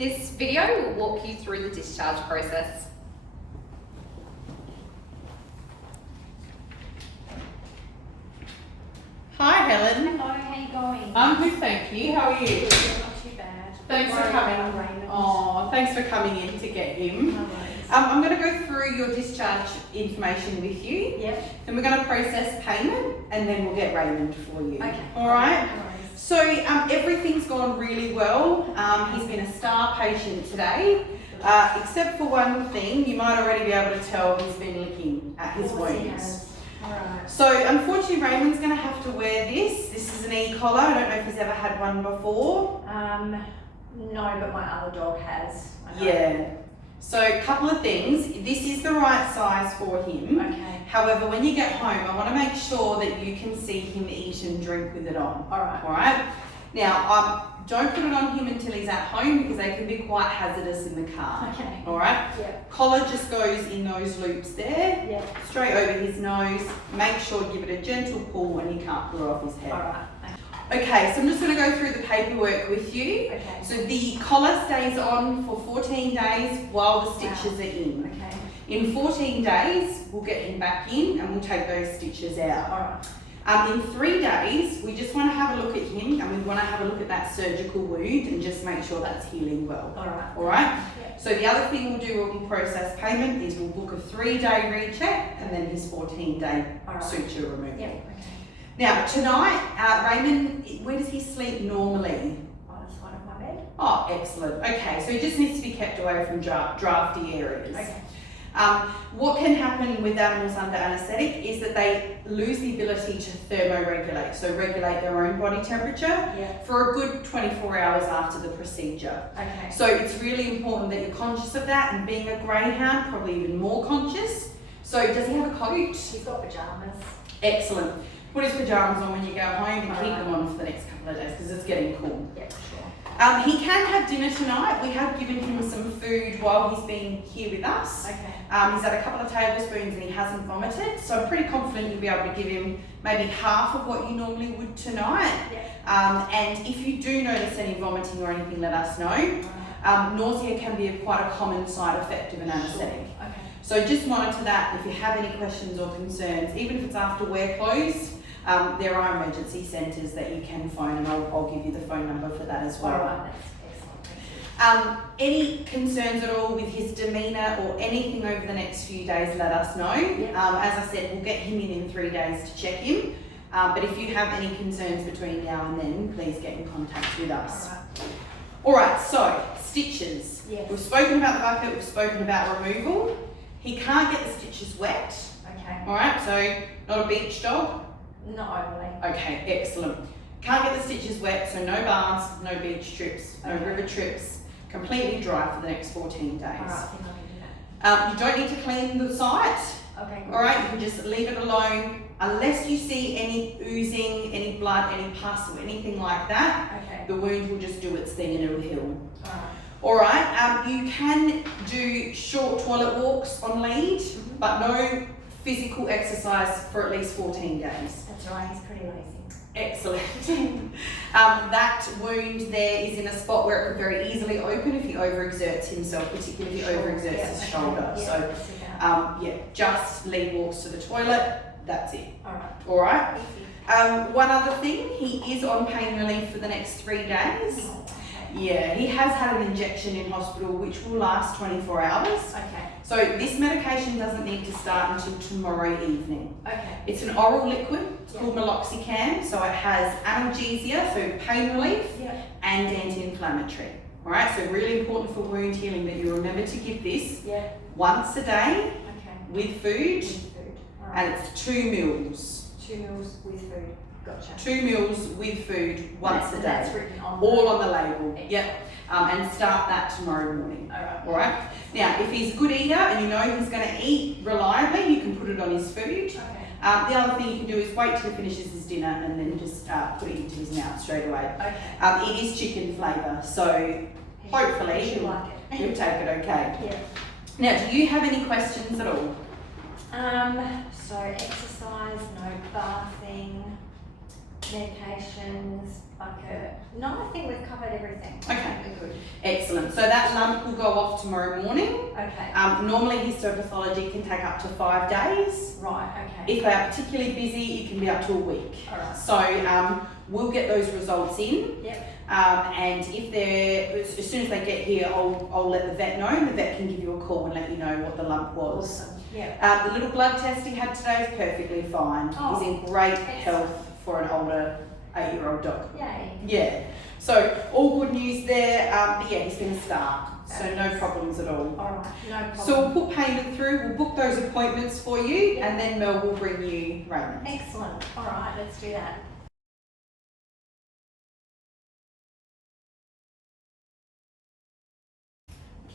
This video will walk you through the discharge process. Hi Helen. Hello, how you going? I'm good, thank you. How are you? Not too bad. Thanks for Worried coming. about Raymond. Oh, thanks for coming in to get him. No worries. I'm going to go through your discharge information with you. Yep. Then we're going to process payment, and then we'll get Raymond for you. Okay. All right. No worries. So everything's gone really well. He's been a star patient today, except for one thing. You might already be able to tell he's been licking at his Of course he wounds. has. Alright. So unfortunately, Raymond's going to have to wear this. This is an e-collar. I don't know if he's ever had one before. No, but my other dog has. I know. Yeah. So a couple of things. This is the right size for him. Okay. However, when you get home, I want to make sure that you can see him eat and drink with it on. Alright. All right. Now, don't put it on him until he's at home because they can be quite hazardous in the car. Okay. All right. Yep. Collar just goes in those loops there, Yep. straight over his nose. Make sure you give it a gentle pull and he can't pull it off his head. Alright. Okay, so I'm just going to go through the paperwork with you. Okay. So the collar stays on for 14 days while the stitches are in. Okay. In 14 days, we'll get him back in and we'll take those stitches out. Alright. In 3 days, we just want to have a look at him and we want to have a look at that surgical wound and just make sure that's healing well. Alright. All right? Yep. So the other thing we'll do when we process payment is we'll book a 3-day recheck and then his 14-day Alright. suture removal. Yep. Okay. Now, tonight, Raymond, where does he sleep normally? On the side of my bed. Oh, excellent. Okay, so he just needs to be kept away from drafty areas. Okay. What can happen with animals under anaesthetic is that they lose the ability to thermoregulate, so regulate their own body temperature Yeah. for a good 24 hours after the procedure. Okay. So it's really important that you're conscious of that, and being a greyhound, probably even more conscious. So does he have a coat? He's got pajamas. Excellent. Put his pyjamas on when you go home and keep Alright. them on for the next couple of days because it's getting cool. Yeah, sure. He can have dinner tonight. We have given him some food while he's been here with us. Okay. He's had a couple of tablespoons and he hasn't vomited, so I'm pretty confident you'll be able to give him maybe half of what you normally would tonight. Yeah. And if you do notice any vomiting or anything, let us know. Alright. Nausea can be quite a common side effect of an anaesthetic. Okay. So just monitor that. If you have any questions or concerns, even if it's after we're closed, there are emergency centres that you can phone, and I'll give you the phone number for that as well. Alright, that's excellent. Thank you. Any concerns at all with his demeanour or anything over the next few days, let us know. Yep. As I said, we'll get him in 3 days to check him. But if you have any concerns between now and then, please get in contact with us. Alright. Alright, so stitches. Yes. We've spoken about the bucket, we've spoken about removal. He can't get the stitches wet. Okay. Alright, so not a beach dog. Not overly. Okay, excellent. Can't get the stitches wet, so no baths, no beach trips, no Okay. river trips. Completely dry for the next 14 days. Alright, I think I can do You don't need to clean the site. that. Okay. Good. Alright, you can just leave it alone unless you see any oozing, any blood, any pus or anything like that. Okay. The wound will just do its thing and it'll heal. Alright. Alright, you can do short toilet walks on lead, but no physical exercise for at least 14 days. That's right, he's pretty lazy. Excellent. That wound there is in a spot where it could very easily open if he overexerts himself, particularly if he overexerts Yeah, his okay. shoulder. Yeah, So, let's do that. yeah, just lead walks to the toilet, that's it. Alright. Alright? Easy. One other thing, he is on pain relief for the next 3 days. Oh, okay. Yeah, he has had an injection in hospital which will last 24 hours. Okay. So this medication doesn't need to start until tomorrow evening. Okay. It's an oral liquid, it's called meloxicam, so it has analgesia, so pain relief, Yeah. and anti-inflammatory. Alright, so really important for wound healing that you remember to give this Yeah. once a day Okay. with food, With food. Alright. and it's 2 meals. 2 meals with food. Gotcha. 2 meals with food once a And day. that's written on All on the label. Excellent. Yep. And start that tomorrow morning. Alright. Alright? Now, if he's a good eater and you know he's going to eat reliably, you can put it on his food. Okay. The other thing you can do is wait till he finishes his dinner and then just put it into his mouth straight away. Okay. It is chicken flavour, so hopefully He should like it. he'll take it okay. Yeah. Now, do you have any questions at all? So exercise, no bathing. medications, no, I think we've covered everything. Okay. We're good. Excellent. So that lump will go off tomorrow morning. Okay. Normally histopathology can take up to 5 days. Right, okay. If they are particularly busy, it can be up to a week. Alright. So we'll get those results in. Yep. And if they're, as soon as they get here, I'll let the vet know, and the vet can give you a call and let you know what the lump was. Awesome. Yeah. The little blood test he had today is perfectly fine. Oh, He's in great excellent. health for an older 8-year-old dog. Yay. Yeah. So all good news there. But yeah, he's going to start. So no Fabulous. problems at all. Alright, no problem. So we'll put payment through, we'll book those appointments for you, and then Mel will bring you Raymond. Excellent. Alright, let's do that.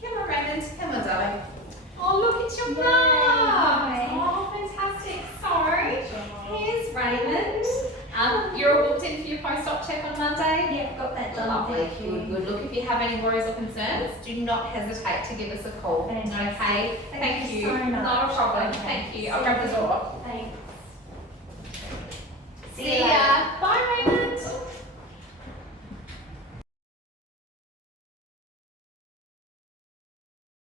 Come on, Raymond. Come on, darling. Oh, look at your Yay. mum. Oh, fantastic. So, here's Raymond. You're all booked in for your post-op check on Monday? Yeah, got that done. Lovely. Thank you. Good, good. Look, if you have any worries or concerns, do not hesitate to give us a call. Fantastic. Okay? Thank you so much. Not a problem. Okay. Thank you. I'll grab the door. Thanks. See ya. Bye, Raymond.